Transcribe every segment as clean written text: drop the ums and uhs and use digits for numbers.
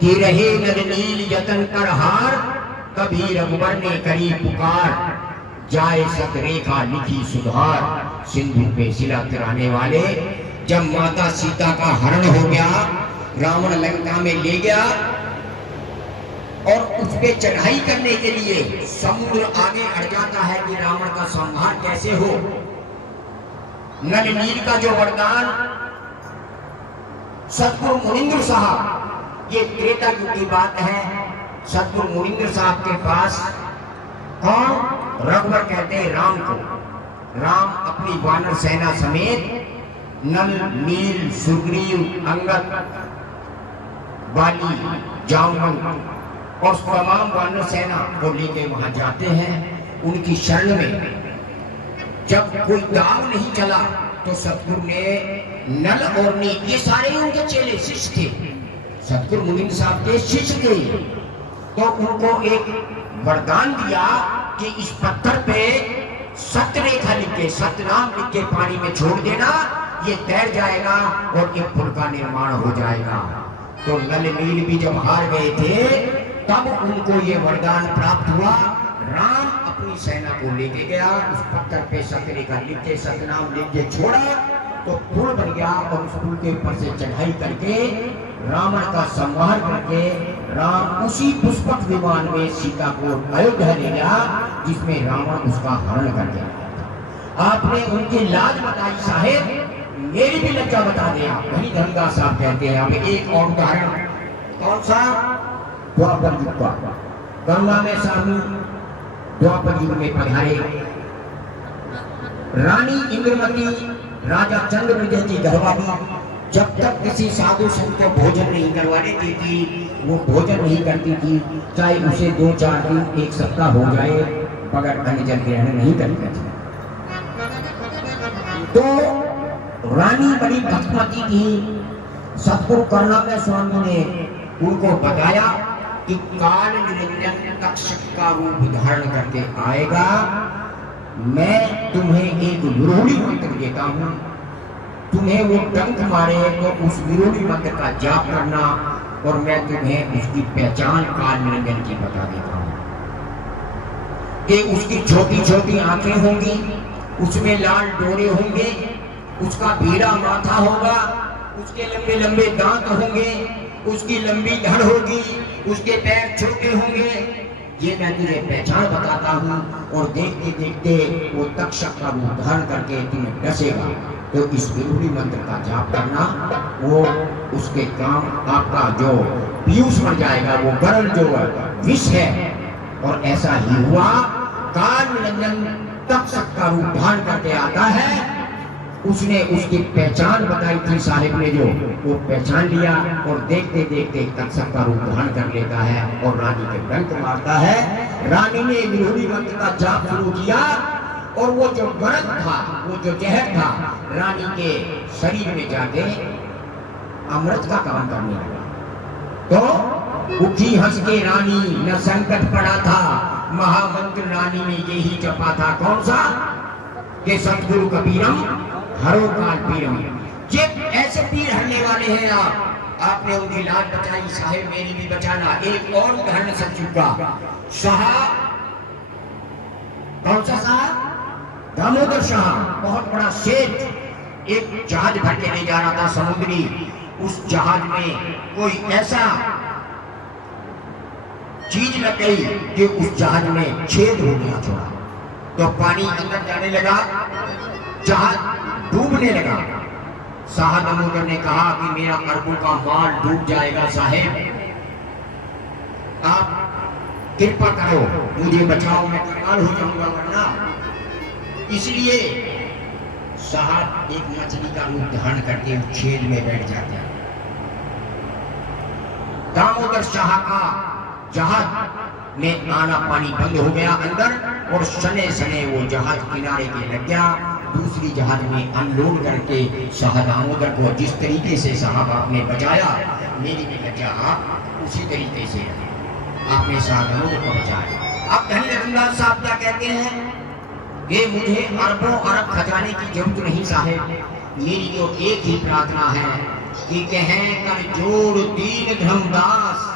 कि रहे नल नील यतन कर हार, कभी रघुवर ने करी पुकार, जाए सतरेखा लिखी सुधार, सिंधु पे शिला तिराने वाले। जब माता सीता का हरण हो गया, रावण लंका में ले गया और उस पे चढ़ाई करने के लिए समुद्र आगे अड़ जाता है कि रावण का संहार कैसे हो। नल नील का जो वरदान सतगुरु मुनिंद्र साहब, ये त्रेता युग की बात है, सतगुरु मुनिंद्र साहब के पास कौन रघुवर कहते हैं राम को, राम अपनी वानर सेना समेत नल नील सुग्रीव अंगद बाली जामवंत और तमाम वानर सेना को लेके वहां जाते हैं। उनकी शरण में जब कोई दाव नहीं चला तो सतगुरु ने नल और नील, ये सारे उनके चेले शिष्य थे, सतगुरु मुनिंद्र साहब के शिष्य थे, तो उनको एक वरदान दिया कि इस पत्थर पे सत्य रेखा लिख के, सतनाम लिख के पानी में छोड़ देना, ये तैर जाएगा और एक पुल का निर्माण हो जाएगा। तो नल नील भी जब हार गए थे तब उनको ये वरदान प्राप्त हुआ। राम अपनी सेना को लेके गया, उस पत्थर पे सत्य रेखा लिख के, सतनाम लिख के छोड़ा तो पुल बन गया और उस पुल के ऊपर से चढ़ाई करके रावण का संहार करके राम उसी पुष्पक विमान में सीता को अयोध्या ले गया जिसमें रावण उसका हरण कर गया। आपने उनकी लाज बताई साहेब, मेरी भी लज्जा बता दिया। वही धनदास साहब कहते हैं। अब एक और उदाहरण, कौन सा? द्वापर युग का। गंगा में स्वामी द्वापर युग में पधारे, रानी इंद्रमती राजा चंद्रविजय की घरवाली जब तक किसी साधु संत को भोजन नहीं करवा देती थी, वो भोजन नहीं करती थी, चाहे उसे 2-4 दिन 1 सप्ताह हो जाए, बगैर अन्न जल ग्रहण नहीं करती थी। तो रानी बड़ी भक्तमती थी। सतगुरु करुणामय स्वामी ने उनको बताया कि काल निरंजन तक्षक का रूप धारण करके आएगा, मैं तुम्हें एक विरोधी मंत्र देता हूं, तुम्हें वो डंक मारे तो उस विरोधी मंत्र का जाप करना और मैं तुम्हें उसकी पहचान काल निरंजन की बता देता हूं कि उसकी छोटी छोटी आंखें होंगी, उसमें लाल डोरे होंगे, उसका भीड़ा माथा होगा, उसके लंबे लंबे दांत होंगे, उसकी लंबी धड़ होगी, उसके पैर छोटे होंगे। ये मैं तुझे पहचान बताता हूँ और देखते देखते वो तक्षक का रूप धारण करके तुम्हें डसेगा। तो इस विरोधी मंत्र का जाप करना, वो उसके काम आपका जो पीयूष बन जाएगा, वो गरल जो विष है। और ऐसा ही हुआ, काल निरंजन तक्षक का रूप धारण करके आता है। उसने उसकी पहचान बताई थी साहिब ने, जो वो पहचान लिया और देखते देखते तक्षक का रूप धारण कर लेता है और रानी के डंक मारता है। रानी ने विरोधी मंत्र का जाप शुरू किया और वो जो गरज था, वो जो जहर था, रानी के शरीर में जाके अमृत का काम करने लगा। तो उठी हंस के रानी, न संकट पड़ा था, महामंत्र रानी ने यही जपा था। कौन सा? कि सतगुरु कबीरम हरो काल पीरम। ये ऐसे पीर हरने वाले हैं आपने उनकी लाज बचाई साहेब, मेरी भी बचाना। एक और उदाहरण सतयुग का, शाह, कौन सा साहब? दामोदर शाह, बहुत बड़ा सेठ, एक जहाज भर के ले जा रहा था समुद्री। उस जहाज में कोई ऐसा चीज लग गई कि उस जहाज में छेद हो गया थोड़ा, तो पानी अंदर जाने लगा, जहाज डूबने लगा। शाह दामोदर ने कहा कि मेरा अरबों का माल डूब जाएगा साहेब, आप कृपा करो, मुझे बचाओ, मैं कंगाल हो जाऊंगा वरना। इसलिए साहब एक मछली का रूप धारण करके छेद में बैठ जाते हैं। दामोदर शाह का जहाज में आना पानी बंद हो गया अंदर, और सने सने वो जहाज किनारे के लग गया। दूसरी जहाज में अनलोड करके शाह दामोदर को जिस तरीके से साहब आपने बचाया, मेरी भी लज्जा आप उसी तरीके से आपने शाह दामोदर को बचाया। अब धनी रतनलाल साहब क्या कहते हैं? ये मुझे अरबों अरब खजाने की जरूरत नहीं साहेब, मेरी तो एक ही प्रार्थना है कि कहें कर जोड़ दीन धर्मदास,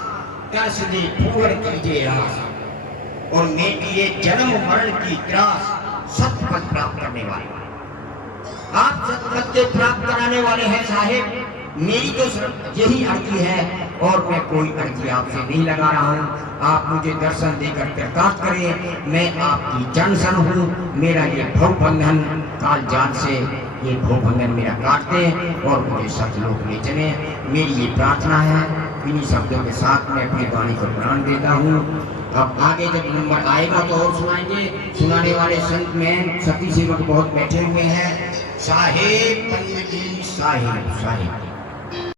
कर सदे पूर्ण कीजिए आस, और मेरी ये जन्म मरण की त्रास सतपथ प्राप्त करने वाले। आप सतपथ के प्राप्त कराने वाले हैं साहेब। मेरी तो सिर्फ यही अर्जी है, और मैं कोई अर्जी आपसे नहीं लगा रहा हूँ। आप मुझे दर्शन देकर कृतार्थ करें। मैं आपकी जनसन हूँ। मेरा ये भव बंधन काल जाल से ये भव बंधन मेरा काटते और मुझे सतलोक ले चले। मेरी ये प्रार्थना है। इन्हीं शब्दों के साथ मैं अपनी वाणी को प्राण देता हूँ। अब आगे जब नंबर आएगा तो और सुनाएंगे। सुनाने वाले संत में सती सेवक बहुत बैठे हुए हैं। साहेब पंडित जी, साहेब साहेब।